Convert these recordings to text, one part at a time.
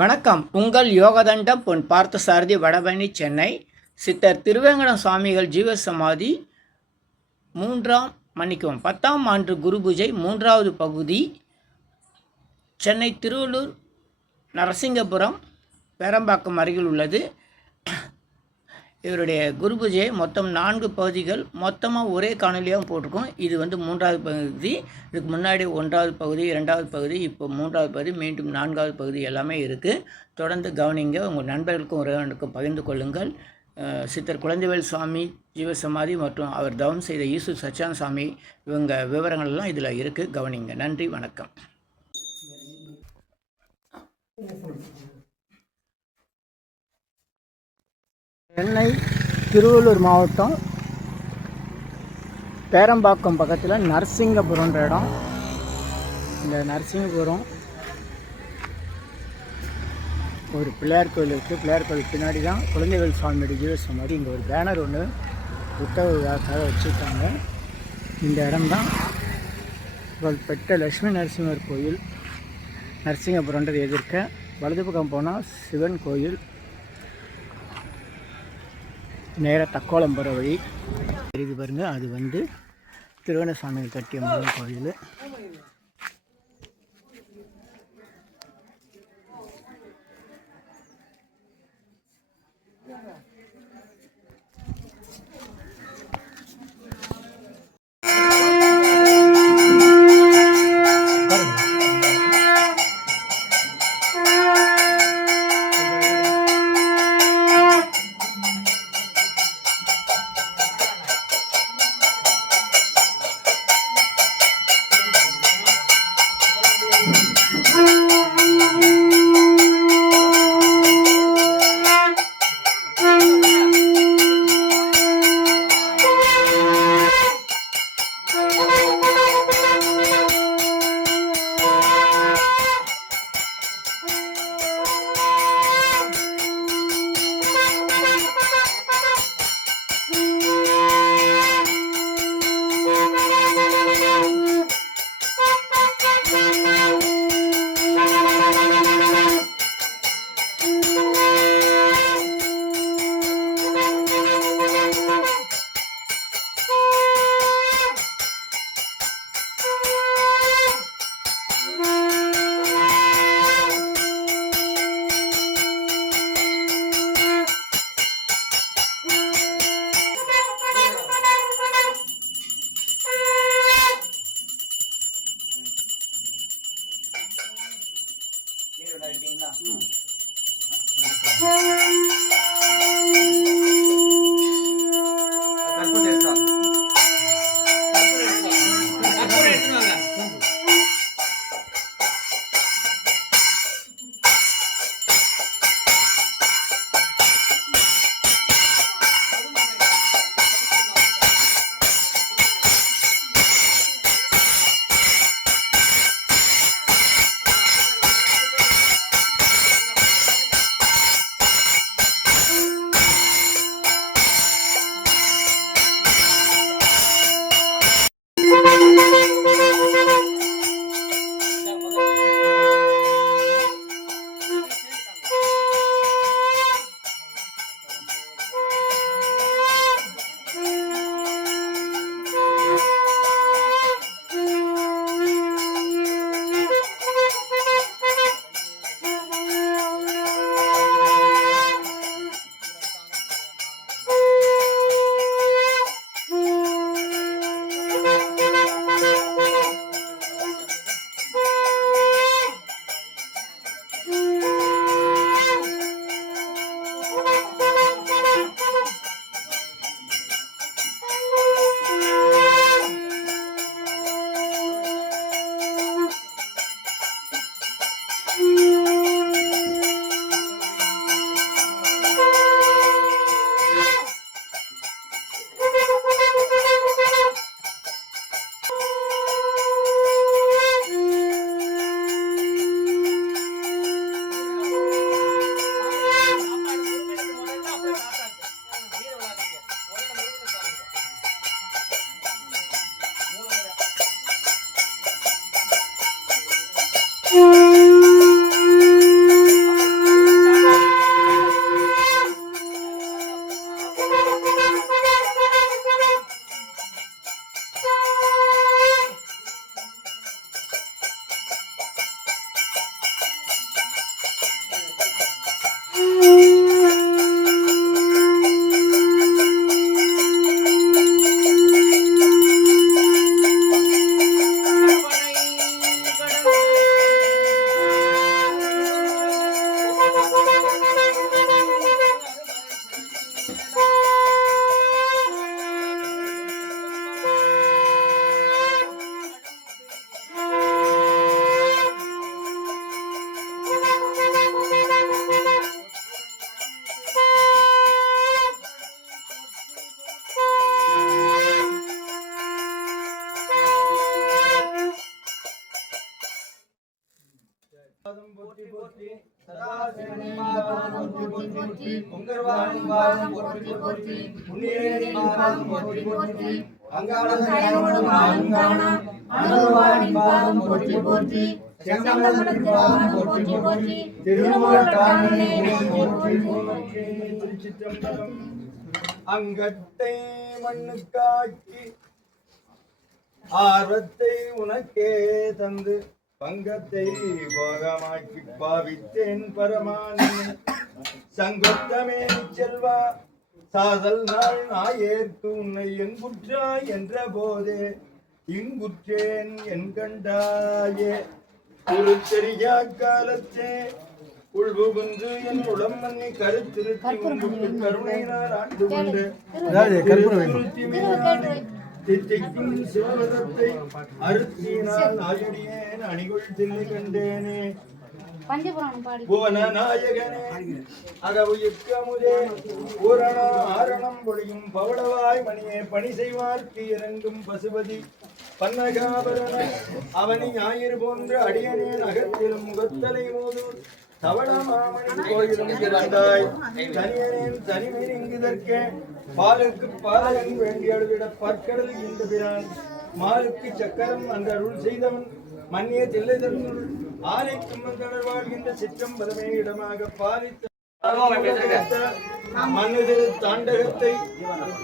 வணக்கம். உங்கள் யோகதண்டம் பொன் பார்த்தசாரதி, வடபழனி, சென்னை. சித்தர் திருவேங்கடம் சுவாமிகள் ஜீவசமாதி 10ஆம் ஆண்டு குரு பூஜை 3வது பகுதி. சென்னை திருவள்ளூர் நரசிங்கபுரம் பேரம்பாக்கம் அருகில் உள்ளது. இவருடைய குரு பூஜை மொத்தம் 4 பகுதிகள், மொத்தமாக ஒரே காணொலியாகவும் போட்டிருக்கோம். இது 3வது பகுதி. இதுக்கு முன்னாடி 1வது பகுதி, 2வது பகுதி, இப்போ 3வது பகுதி, மீண்டும் 4வது பகுதி எல்லாமே இருக்குது. தொடர்ந்து கவனிங்க. உங்கள் நண்பர்களுக்கும் உறவினருக்கும் பகிர்ந்து கொள்ளுங்கள். சித்தர் குழந்தைவேல் சுவாமி ஜீவசமாதி மற்றும் அவர் தவம் செய்த ஈசு சச்சான் சாமி இவங்க விவரங்கள்லாம் இதில் இருக்குது. கவனிங்க. நன்றி, வணக்கம். சென்னை திருவள்ளூர் மாவட்டம் பேரம்பாக்கம் பக்கத்தில் நரசிங்கபுரம்ன்ற இடம். இந்த நரசிங்கபுரம் ஒரு பிள்ளையார் கோயில் இருக்குது. பிள்ளையார் கோயில் பின்னாடி தான் குழந்தைவேல் சுவாமியோட ஜீவசமாதி. இங்கே ஒரு பேனர் ஒன்று புத்தகத்துக்காக வச்சுருக்காங்க. இந்த இடம்தான் புகழ்பெற்ற லட்சுமி நரசிம்மர் கோயில். நரசிங்கபுரன்றது எதிர்க்க வலது பக்கம் போனால் சிவன் கோயில், நேராக தக்கோலம் போகிற வழி தெரியுது பாருங்கள். அது திருவேணசாமிகள் கட்டிய முதல் கோயில். அங்கத்தை மண்ணுக்காக்கி ஆர்வத்தை உனக்கே தந்து பங்கத்தை போகமாக்கி பாவித்தேன் பரமானே சங்கொத்தமே செல்வா சாதல் நாள் நாயேற்கு உன்னை எங்குற்றாய் என்ற போதே இங்குற்றேன் என் கண்டாயே ஒரு தெரியா காலத்தே உள்புகுந்து என் உடம் மண்ணி கருத்திருத்தி உங்குட்டு கருணையினால் ஆண்டு கொண்டு தித்திக்கும் சிவபதத்தை அறுத்தினால் நாயடியேன் அணிகுள் தில்லை கண்டேனே புவன நாயகனே அகவுயிர்க்கமுதே பூரண ஆரணம் பொழியும் பவளவாய் மணியே பணி செய்வார்க்கு இறங்கும் பசுபதி பன்னகாபரண அவனி ஞாயிறு போன்ற அடியனேன் அகத்திலும் முகத்தலை மோதூர் தவள மாமணி கோயிலும் கிடந்தாய் தனியனேன் தனிமை நீங்குதற்கே பாலுக்கு பாலகன் வேண்டியடுவிட பற்கடல் இந்த பிரான் மாலுக்கு சக்கரம் அந்த அருள் செய்தவன் மன்னிய தில்லை தன்னுள் ஆலைக்கும் வந்தனர் வாழ்கின்ற சிற்றம்பலமே இடமாக பாலித்த மன்னிதிரு தாண்டகத்தை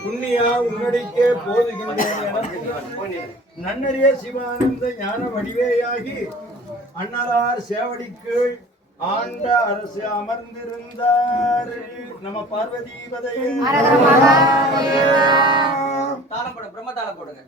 புண்ணியா உன்னடிக்கே போதுகின்றேன் என நன்னறிய சிவானந்த ஞான வடிவேயாகி அன்னலார் சேவடிக்கீழ் ஆண்ட அரசு அமர்ந்திருந்தார். நம்ம பார்வதிபதை தாளம் போட பிரம்ம தாளம் போடுங்க.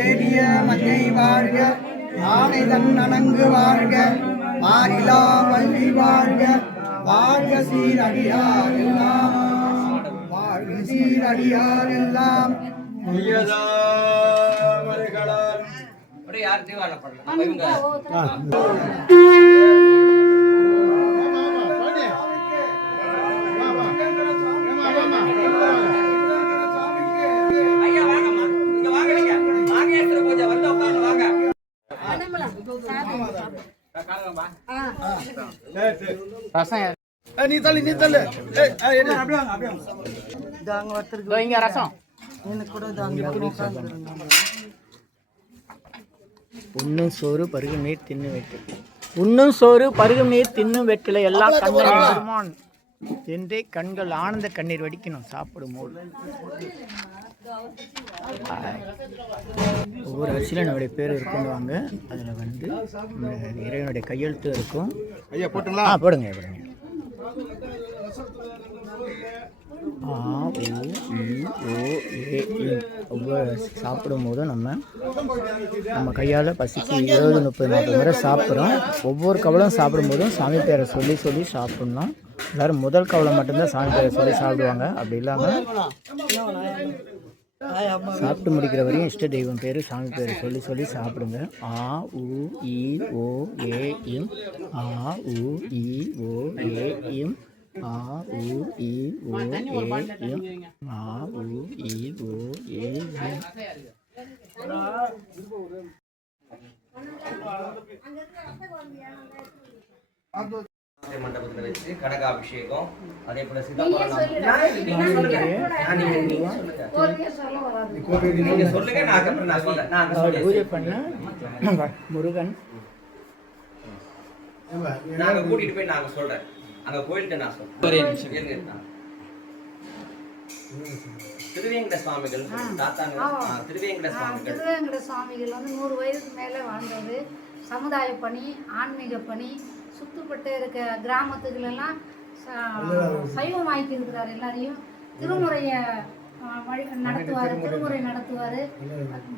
ஏறிய மங்கை வாழ்க ஆனைதன் நனங்கு வாழ்க மாறிலா பள்ளி வாழ்க வாழ்க சீரடியார் எல்லாம் வாழ்க சீரடியார் எல்லாம் மலைகளால் யார்கிட்டயும் வாழப்படலாம். நீ தள்ளு நீ தள்ளு ரசம் உண்ணும் சோறு பருகும் நீர் தின்னு வெட்டு உண்ணும் சோறு பருகும் நீர் தின்னும் வெட்டில எல்லா கண்களும் என்றே கண்கள் ஆனந்த கண்ணீர் வடிக்கணும் சாப்பிடும் போது. ஒவ்வொரு அரிசியில் நம்மளுடைய பேர் இருக்குவாங்க. அதில் வந்து இறைவனுடைய கையெழுத்து இருக்கும். ஐயா போட்டுங்களா? போடுங்க போடுங்க. ஒவ்வொரு சாப்பிடும் போதும் நம்ம கையால் பசிக்கு 20-30-40 முறை சாப்பிட்றோம். ஒவ்வொரு கவலம் சாப்பிடும் போதும் சாமி பேரை சொல்லி சொல்லி சாப்பிட்ணும். எல்லோரும் முதல் கவலம் மட்டும்தான் சாமி பேரை சொல்லி சாப்பிடுவாங்க. அப்படி இல்லாமல் சாப்பிட்டு முடிக்கிற வரையும் இஷ்ட தெய்வம் பேர் சாமி பேர் சொல்லி சொல்லி சாப்பிடுங்க. ஆ உ இ ஓ ஏ இம் ஆ உ இ ஓ ஏ இம் ஆ உ இ ஓ ஏ இம் ஆ உ இ ஓ ஏ இம். மண்டபத்தில் வச்சு கடகாபிஷேகம், அதே போல சொல்லுங்க. நான் சொல்றேன். பூஜை பண்ண முருகன் நாங்க கூட்டிட்டு போய் நாங்க சொல்றேன். அங்க கோயில்கிட்ட நான் சொல்றேன். திருவேங்கட சுவாமிகள் தாத்தாங்க. திருவேங்கட சுவாமிகள் திருவேங்கட சுவாமிகள் வந்து 100 வயதுக்கு மேலே வாழ்ந்தது. சமுதாய பணி, ஆன்மீக பணி, சுற்றுப்பட்டு இருக்க கிராமத்துகளெல்லாம் சைவமாக்கி இருக்கிறார். எல்லாரையும் திருமுறையை நடத்துவார், திருமுறை நடத்துவார்.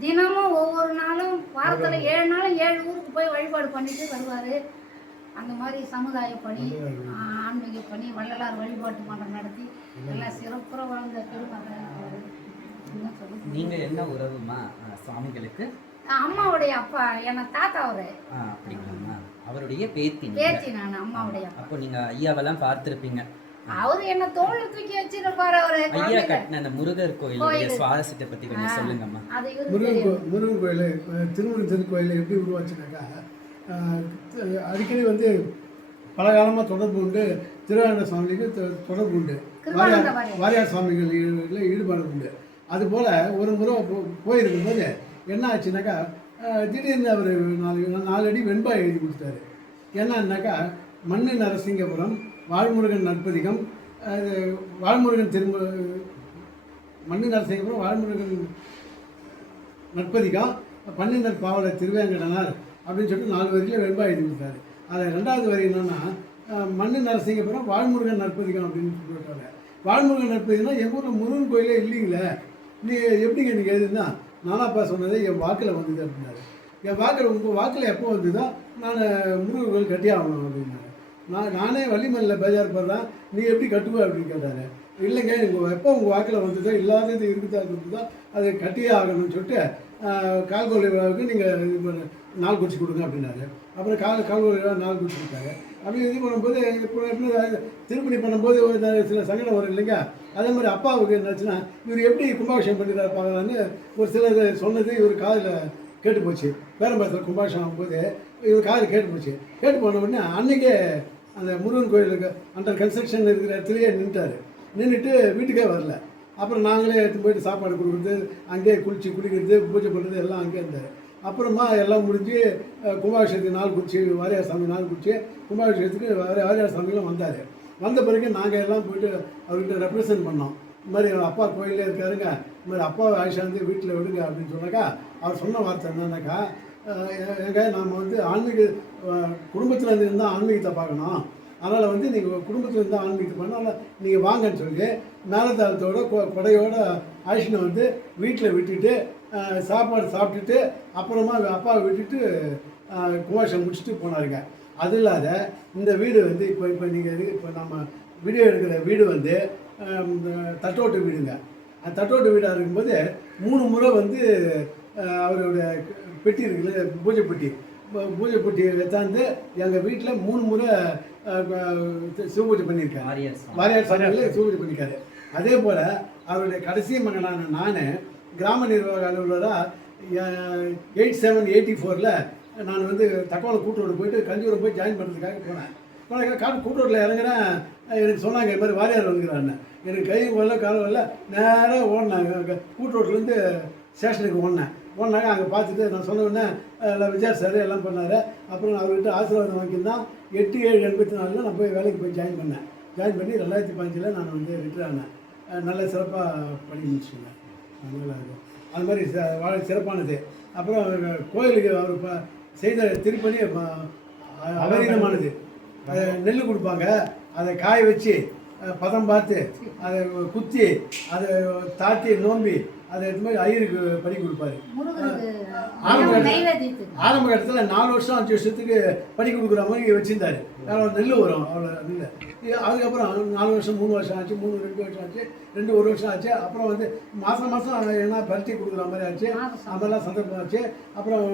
தினமும் ஒவ்வொரு நாளும் வாரத்தில் 7 நாளும் 7 ஊருக்கு போய் வழிபாடு பண்ணிட்டு வருவார். அந்த மாதிரி சமுதாய பணி, ஆன்மீக பணி, வள்ளலார் வழிபாட்டு மன்றம் நடத்தி எல்லாம் சிறப்புற வாழ்ந்த பெருமகன். நீங்க என்ன உறவுமா சுவாமிகளுக்கு? அம்மாவுடைய அப்பா, என்ன தாத்தா அவரு. அப்படிங்களா? அவருடைய பேத்தி. நான் அம்மாவுடைய அப்பா. அப்போ நீங்க ஐயாவெல்லாம் பார்த்திருப்பீங்க. அவரு என்ன தோல்ல தூக்கி வச்சிருப்பாரு. அவரு ஐயா கட்டின அந்த முருகர் கோயிலுடைய சுவாரஸ்யத்தை பத்தி கொஞ்சம் சொல்லுங்கம்மா. முருகன் கோயில், திருமுருகன் திருக்கோயில் எப்படி உருவாச்சுனாக்கா, அடிக்கடி வந்து பல காலமாக தொடர்பு உண்டு. திருவாரூர் சுவாமிக்கு தொடர்பு உண்டு, வாரியார் சுவாமிகள் ஈடுபாடு உண்டு. அதுபோல் ஒரு முறை போயிருக்கும்போது என்ன ஆச்சுனாக்கா, திடீர்னு அவர் 4 அடி வெண்பா எழுதி கொடுத்தாரு. என்னன்னாக்கா, மண்ணு நரசிங்கபுரம், வாழ்முருகன் நற்பதிகம், வாழ்முருகன் மண்ணு நரசிங்கபுரம், வாழ்முருகன் நற்பதிகம், பன்னினர் பாவலர் திருவேங்கடனார் அப்படின்னு சொல்லிட்டு 4 வரியில் வெண்பா எழுதி கொடுத்தாரு. அதில் 2வது வரி என்னன்னா, மண்ணு நரசிங்கபுரம் வாழ்முருகன் நற்பதிகம் அப்படின்னு சொல்லிட்டாங்க. வாழ்முருகன் நற்பதிகம்னா எங்கள் ஊரில் முருகன் கோயிலே இல்லைங்களே, நீ எப்படிங்க நீங்கள் எழுதுனா, நானாப்பா சொன்னதே என் வாக்கில் வந்தது அப்படின்னாரு. என் வாக்கில் உங்கள் வாக்கில் எப்போ வந்ததோ நான் முருகன் கோயில் கட்டி ஆகணும் அப்படின்னாரு. நானே வள்ளிமலையில் பேஜார் படுறேன், நீ எப்படி கட்டுவ அப்படின்னு கேட்டாரு. இல்லைங்க, எப்போ உங்கள் வாக்கில் வந்ததோ இல்லாதது இருக்குதா இருக்குதோ அதை கட்டியே ஆகணும்னு சொல்லிட்டு கால்கோல் விழாவுக்கு நீங்கள் இது பண்ண நாள் குறிச்சி கொடுங்க அப்படின்னாரு. அப்புறம் கால்கோல் விழா நாள் குறிச்சி கொடுத்தாரு. அப்படி இது பண்ணும்போது இப்போ எப்படி திருப்பணி பண்ணும்போது சில சங்கடம் வரும் இல்லைங்க. அதே மாதிரி அப்பாவுக்கு என்னாச்சுன்னா, இவர் எப்படி கும்பாபிஷேகம் பண்ணிடுறாரு பார்க்கலான்னு ஒரு சிலர் சொன்னது இவர் காதில் கேட்டு போச்சு. பேரம்பரத்தில் கும்பாபிஷேகம் ஆகும்போது இவர் காதில் கேட்டு போச்சு. கேட்டு போன உடனே அன்றைக்கே அந்த முருகன் கோயிலுக்கு அண்டர் கன்ஸ்ட்ரக்ஷன் இருக்கிற இடத்துலையே நின்றுட்டு வீட்டுக்கே வரல. அப்புறம் நாங்களே எடுத்து போயிட்டு சாப்பாடு கொடுக்குறது, அங்கேயே குளிக்கிறது, பூஜை பண்ணுறது எல்லாம் அங்கேயே இருந்தார். அப்புறமா எல்லாம் முடிஞ்சு கும்பாபிஷேகத்துக்கு நாள் குறிச்சி, வாரியார் சாமி நாள் குறிச்சி கும்பாபிஷேகத்துக்கு வாரியார் சாமிலாம் வந்தார். வந்த பிறகு நாங்கள் எல்லாம் போய்ட்டு அவர்கிட்ட ரெப்ரசன்ட் பண்ணோம். இந்த மாதிரி அப்பா கோயிலே இருக்காருங்க, இந்த மாதிரி அப்பாவை ஆயிஷாந்து வீட்டில் விடுங்க அப்படின்னு சொன்னாக்கா, அவர் சொன்ன வார்த்தை என்னன்னாக்கா, எங்க நாம் வந்து ஆன்மீக குடும்பத்தில் இருந்தால் ஆன்மீகத்தை பார்க்கணும், அதனால் வந்து நீங்கள் குடும்பத்தில் இருந்தால் ஆன்மீகத்தை பண்ணால் நீங்கள் வாங்கன்னு சொல்லி மேலத்தாளத்தோட கொடையோட ஆயிஷனை வந்து வீட்டில் விட்டுட்டு சாப்பாடு சாப்பிட்டுட்டு அப்புறமா அப்பாவை விட்டுட்டு குமாஷம் முடிச்சுட்டு போனாருங்க. அது இல்லாத இந்த வீடு வந்து இப்போ நீங்கள் இப்போ நம்ம வீடியோ எடுக்கிற வீடு வந்து தட்டோட்டு வீடுங்க. அந்த தட்டோட்டு வீடாக இருக்கும்போது 3 முறை வந்து அவருடைய பெட்டி இருக்குல்ல, பூஜை பெட்டி வைத்தாந்து எங்கள் வீட்டில் 3 முறை சிவபூஜை பண்ணியிருக்காரு. வாரியார் சாமியில் சிவபூஜை பண்ணியிருக்காரு. அதே போல் அவருடைய கடைசி மகனான நான் கிராம நிர்வாக அலுவலராக 87-84 நான் வந்து தக்கோலம் கூட்டோடு போயிட்டு கஞ்சியூரம் போய் ஜாயின் பண்ணுறதுக்காக போனேன். கூட்டோட்டில் இறங்குறேன். எனக்கு சொன்னாங்க இது மாதிரி வாரியார் வந்துக்கிறான்னு. எனக்கு கை வரல காலம் வரல, நேராக ஓடினாங்க. கூட்டோட்டிலேருந்து ஸ்டேஷனுக்கு ஓடினாங்க. அங்கே பார்த்துட்டு நான் சொன்ன உடனே எல்லாம் விசாரிச்சார், எல்லாம் பண்ணார். அப்புறம் நான் அவர்கிட்ட ஆசீர்வாதம் வாங்கியிருந்தான். 8/7/84 நான் போய் வேலைக்கு போய் ஜாயின் பண்ணேன். ஜாயின் பண்ணி 2005 நான் வந்து ரிட்டர் ஆனேன். நல்ல சிறப்பாக பண்ணி முடிச்சுங்க. அது மாதிரி சிறப்பானது. அப்புறம் கோயிலுக்கு அவர் செய்த திருப்பணி அபரீதமானது. அதை நெல் கொடுப்பாங்க, அதை காய வச்சு பதம் பார்த்து அதை குத்தி அதை தாத்தி நோம்பி அதை இது மாதிரி ஐயருக்கு பறி கொடுப்பாரு. ஆரம்ப கட்டத்தில் 4 வருஷம் 5 வருஷத்துக்கு பறி கொடுக்குற மாதிரி வச்சுருந்தாரு. நெல் வரும் அவ்வளோ நெல். அதுக்கப்புறம் 4 வருஷம் 3 வருஷம் ஆச்சு, 2 வருஷம் ஆச்சு, 1 வருஷம் ஆச்சு. அப்புறம் வந்து மாதம் என்ன பருத்தி கொடுக்குற மாதிரி ஆச்சு. அதெல்லாம் சந்தர்ப்பம் ஆச்சு. அப்புறம்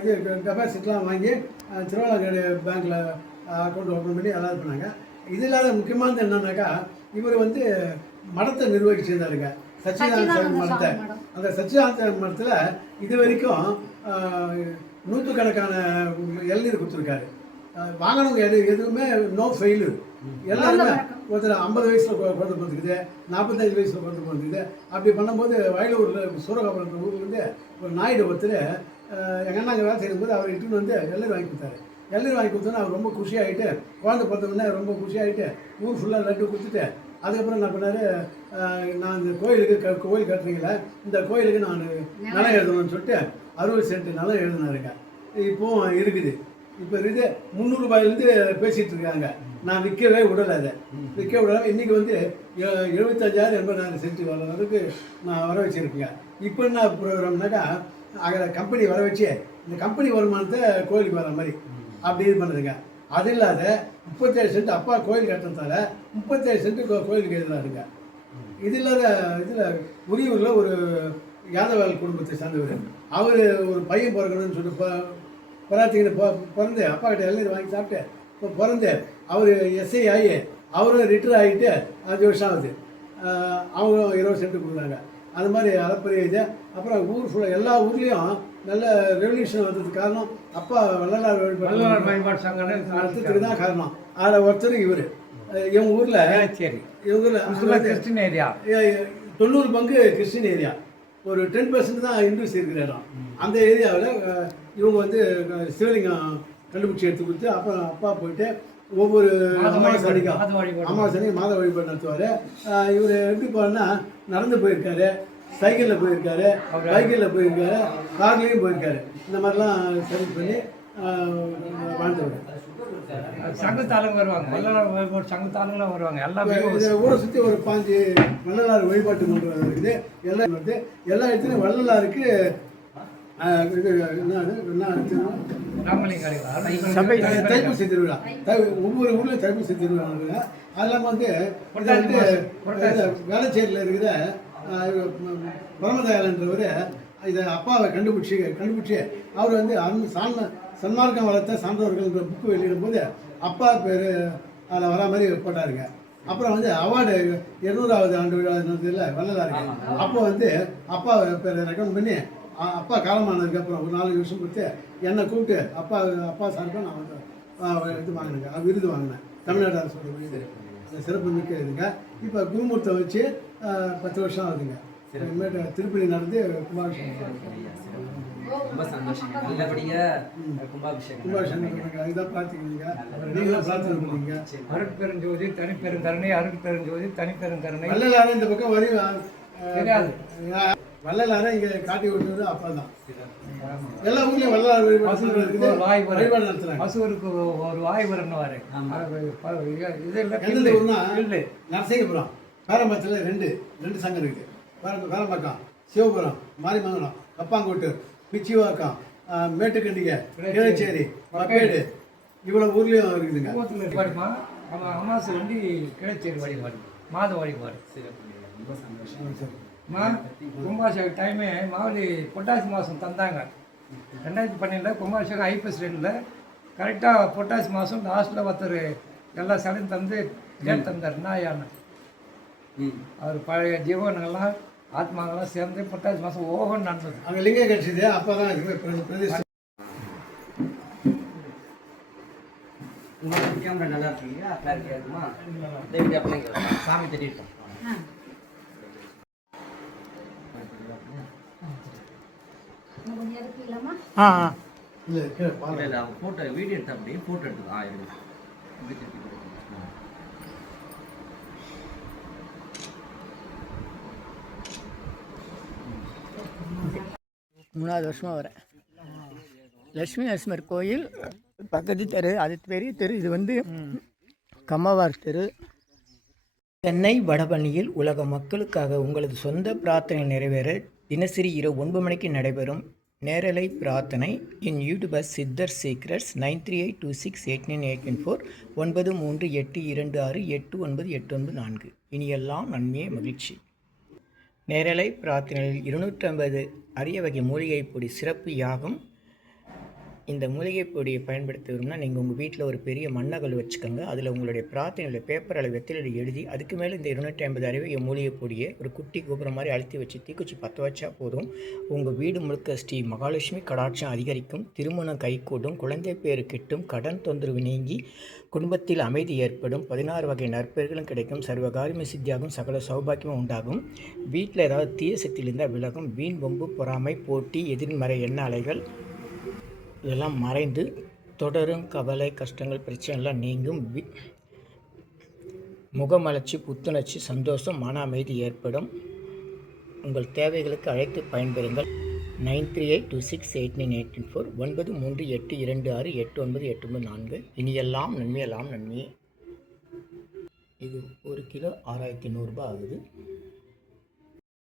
இது டெபாசிட்லாம் வாங்கி திருவள்ளாங்கடை பேங்க்கில் அக்கௌண்ட் ஓப்பன் பண்ணி எல்லாம் பண்ணாங்க. இது இல்லாத முக்கியமானது என்னன்னாக்கா, இவர் வந்து மடத்தை நிர்வகிச்சிருந்தாருங்க, சச்சிதானந்த மடத்தை. அந்த சச்சிதானந்த மடத்தில் இது வரைக்கும் 100கணக்கான இளநீர் கொடுத்துருக்காரு. வாங்கினவங்க எதுவுமே நோ ஃபெயிலு. எல்லாருமே ஒருத்தர் 50 வயசில் குழந்தை பிறந்துக்குது, 45 வயசில் குழந்தை பிறந்துக்குது. அப்படி பண்ணும்போது வயலூரில் சூரகாபுரத்து ஊரில் வந்து ஒரு நாயுடு ஒருத்தர் எங்கள் அண்ணா அங்கே வேலை செய்யும்போது அவர் இட்டுன்னு வந்து இளநீர் வாங்கி கொடுத்தாரு. இளநீர் வாங்கி கொடுத்தோன்னா அவர் ரொம்ப குஷியாகிட்டு, குழந்தை பிறந்தோடனே ரொம்ப குஷியாகிட்டு ஊர் ஃபுல்லாக லட்டு கொடுத்துட்டு அதுக்கப்புறம் என்ன பண்ணார், நான் இந்த கோயில் கட்டுறீங்களே, இந்த கோயிலுக்கு நான் நிலம் எழுதணும்னு சொல்லிட்டு 60 சென்ட் நிலம் எழுதினாருங்க. இப்போவும் இருக்குது. இப்போ இது 300 ரூபாயிலேருந்து பேசிகிட்டு இருக்காங்க. நான் விற்கவே விடலை, அதை விற்க விடலை. இன்றைக்கி வந்து 75,000 80,000 சென்ட் வர அளவுக்கு நான் வர வச்சுருக்கேங்க. இப்போ என்ன ப்ரோக்ராம்னாக்கா அதில் கம்பெனி வர வச்சு இந்த கம்பெனி வருமானத்தை கோயிலுக்கு வர மாதிரி அப்படி இது பண்ணுறதுங்க. அது இல்லாத 37 சென்ட் அப்பா கோயில் கட்டுறதால 37 சென்ட் கோயிலுக்கு எழுதுறாருங்க. இது இல்லாத இதில் உரியூரில் ஒரு யாதவால் குடும்பத்தை சார்ந்தவர். அவர் ஒரு பையன் பிறக்கணும்னு சொல்லிட்டு பிரார்த்திக்கிட்டு பிறந்து அப்பா கிட்ட எல்லாம் வாங்கி சாப்பிட்டு இப்போ பிறந்து அவர் எஸ்ஐ ஆகி அவரும் ரிட்டர் ஆகிட்டு 5 வருஷம் ஆகுது. அவங்க 20 சென்ட் கொடுக்குறாங்க. அது மாதிரி அளப்பரிய இது. அப்புறம் ஊர் ஃபுல்லாக எல்லா ஊர்லேயும் நல்ல ரெவல்யூஷன் வந்ததுக்கு காரணம் அப்பா வள்ளலார் வழிபாடு சங்கம் நடத்துறதுக்கு தான் காரணம். அதில் ஒருத்தர் இவர். இவங்க ஊரில் இவங்க ஊரில் கிறிஸ்டின் ஏரியா 90 பங்கு கிறிஸ்டின் ஏரியா, ஒரு 10% தான் இந்துஸ் இருக்கிற இடம். அந்த ஏரியாவில் இவங்க வந்து சிவலிங்கம் கண்டுபிடிச்சி எடுத்து கொடுத்து அப்புறம் அப்பா போயிட்டு ஒவ்வொரு அமாவாசனைக்கும் மாத வழிபாடு நடத்துவார். இவர் எப்படி போகிறன்னா நடந்து போயிருக்காரு, சைக்கிளில் போயிருக்காரு, பைக்கிளில் போயிருக்காரு, கார்லேயும் போயிருக்காரு. இந்த மாதிரிலாம் சர்வீஸ் பண்ணி வாழ்ந்தவர். சங்கத்தாளுங்க வருவாங்க, வள்ளலார் சங்கத்தாளுங்களாம் வருவாங்க. எல்லாமே ஊரை சுற்றி ஒரு 5 வள்ளலார் வழிபாட்டு மன்றம் இருக்குது. எல்லாம் வந்து எல்லா இடத்துலையும் வள்ளலாருக்கு இது தைப்பூசி திருவிழா. ஒவ்வொரு ஊர்லேயும் தைப்பூசி திருவிழா நடக்குது. அது இல்லாமல் வந்து வேளச்சேரியில் இருக்கிற பரமதயாளன்றவர் இதை அப்பாவை கண்டுபிடிச்சி அவர் வந்து சன்மார்க்கம் வளர்த்த சான்றோர்கள்ன்ற புக்கு வெளியிடும் போது அப்பா பேர் அதில் வரா மாதிரி போட்டாருங்க. அப்புறம் வந்து அவார்டு 200வது ஆண்டு விழா நடந்ததில்ல வள்ளலாருக்கு. அப்போ வந்து அப்பா பேரை ரெக்கமெண்ட் பண்ணி அப்பா காலமானதுக்கு அப்புறம் ஒரு 4 வருஷம் கொடுத்து என்னை கூப்பிட்டு அப்பா சார்பாக நான் வந்து இது வாங்கினேங்க, விருது வாங்கினேன். தமிழ்நாடு அரசோட விருது, சிறப்பு மிக்க இதுங்க. இப்போ குருமூர்த்தை வச்சு 10 வருஷம் ஆகுதுங்க. திருப்பதி நடந்து கும்பாபிஷேகம். ரொம்ப சந்தோஷம். நல்லபடியாக கும்பாபிஷேகம் அதுதான் பிரார்த்திக்கிறீங்க. நீங்களும் பிரார்த்தனை பண்ணுவீங்க. அருட்பெருஞ்சோதி தனிப்பெருங்கருணை, அருட்பெருஞ்சோதி தனிப்பெருங்கருணை. வள்ளலாரும் இந்த பக்கம் வரி தெரியாது. வள்ளலாரும் இங்கே காட்டி விட்டுறது அப்பா தான். எல்லா ஊர்லேயும் வள்ளலார் வழிபாடு நடத்துறாங்க. பசுவருக்கு ஒரு வாய் வரணுவாரு. எந்த ஊர்னா நரசிங்கபுரம் பேரம்பத்தில் 2 சங்கம் இருக்குது. பேரம்பாக்கம், சிவபுரம், மாரிமங்கலம், கப்பாங்கோட்டு, பிச்சிவாக்கம், மேட்டுக்கண்டிகை, கிழச்சேரி, மப்பேடு, இவ்வளோ ஊர்லேயும் இருக்குதுங்க. வழிபாடுமா அமாவாசை வந்து கிழச்சேரி வழிபாடு, மாத வழிபாடு. ரொம்ப சந்தோஷம். கும்பாபிஷேகம் டைமே மாவலி பொட்டாசி மாதம் தந்தாங்க. 2012 கும்பாபிஷேகம் ஐப்பசி 2ல் கரெக்டாக பொட்டாசி மாதம் லாஸ்ட்டில் ஒருத்தர் எல்லா சடையும் தந்து ஜெல் தந்தார். நாயான அவர் பழைய ஜீவனங்கள்லாம் ஆத்மாங்கள்லாம் சேர்ந்து பொட்டாசி மாதம் ஓகோன்னு நடந்தது. அங்கே லிங்கம் கிடச்சிது. அப்போ தான் பிரதேசம். கேமரா நல்லா இருக்கீங்க, கிளாரிட்டியாக இருக்குமா? சாமி தெரியும். இல்லை அவங்க ஃபோட்டோ வீடியோ எடுத்து அப்படியே ஃபோட்டோ எடுத்து எடுத்து 3வது வருஷமாக வரேன். லட்சுமி நரசிம்மர் கோயில் பக்கத்து தெரு, அது பெரிய தெரு. இது வந்து கம்மவார் தெரு. சென்னை வடபழனியில் உலக மக்களுக்காக உங்களது சொந்த பிரார்த்தனை நிறைவேற தினசரி இரவு 9 மணிக்கு நடைபெறும் நேரலை பிரார்த்தனை இன் யூடியூபர் சித்தர் சீக்ரெட்ஸ் 9382689814 9382268984. இனியெல்லாம் நன்மையே மகிழ்ச்சி. நேரலை பிரார்த்தனையில் 250 அரிய வகை மூலிகை பொடி சிறப்பு யாகம். இந்த மூலிகை பொடியை பயன்படுத்த விரும்பினா நீங்கள் உங்கள் வீட்டில் ஒரு பெரிய மண்ணகல் வச்சுக்கோங்க. அதில் உங்களுடைய பிரார்த்தனையுடைய பேப்பர் அளவு வெத்தில எழுதி அதுக்கு மேலே இந்த 250 அரிய வகை மூலிகை பொடியை ஒரு குட்டி கோபுரம் மாதிரி அழுத்தி வச்சு தீக்குச்சி பற்ற வச்சா போதும். உங்கள் வீடு முழுக்க ஸ்ரீ மகாலட்சுமி கடாட்சம் அதிகரிக்கும், திருமணம் கைகூடும், குழந்தை பேரு கிட்டும், கடன் தொந்தரவு நீங்கி குடும்பத்தில் அமைதி ஏற்படும், 16 வகை நற்பெயர்களும் கிடைக்கும், சர்வகாரியமே சித்தியாகும், சகல சௌபாக்கியமும் உண்டாகும். வீட்டில் ஏதாவது தீய சக்தியில் இருந்தால் விலகும், வீண் வம்பு பொறாமை போட்டி எதிர்மறை எண்ண அலைகள் இதெல்லாம் மறைந்து தொடரும் கவலை கஷ்டங்கள் பிரச்சனைலாம் நீங்கும். முகமலர்ச்சி புத்துணர்ச்சி சந்தோஷம் மன அமைதி ஏற்படும். உங்கள் தேவைகளுக்கு அழைத்து பயன்பெறுங்கள். 9382689884 9382268984 இனியெல்லாம் நன்மையெல்லாம் நன்மையே. இது 1 கிலோ 6100 ரூபாய் ஆகுது.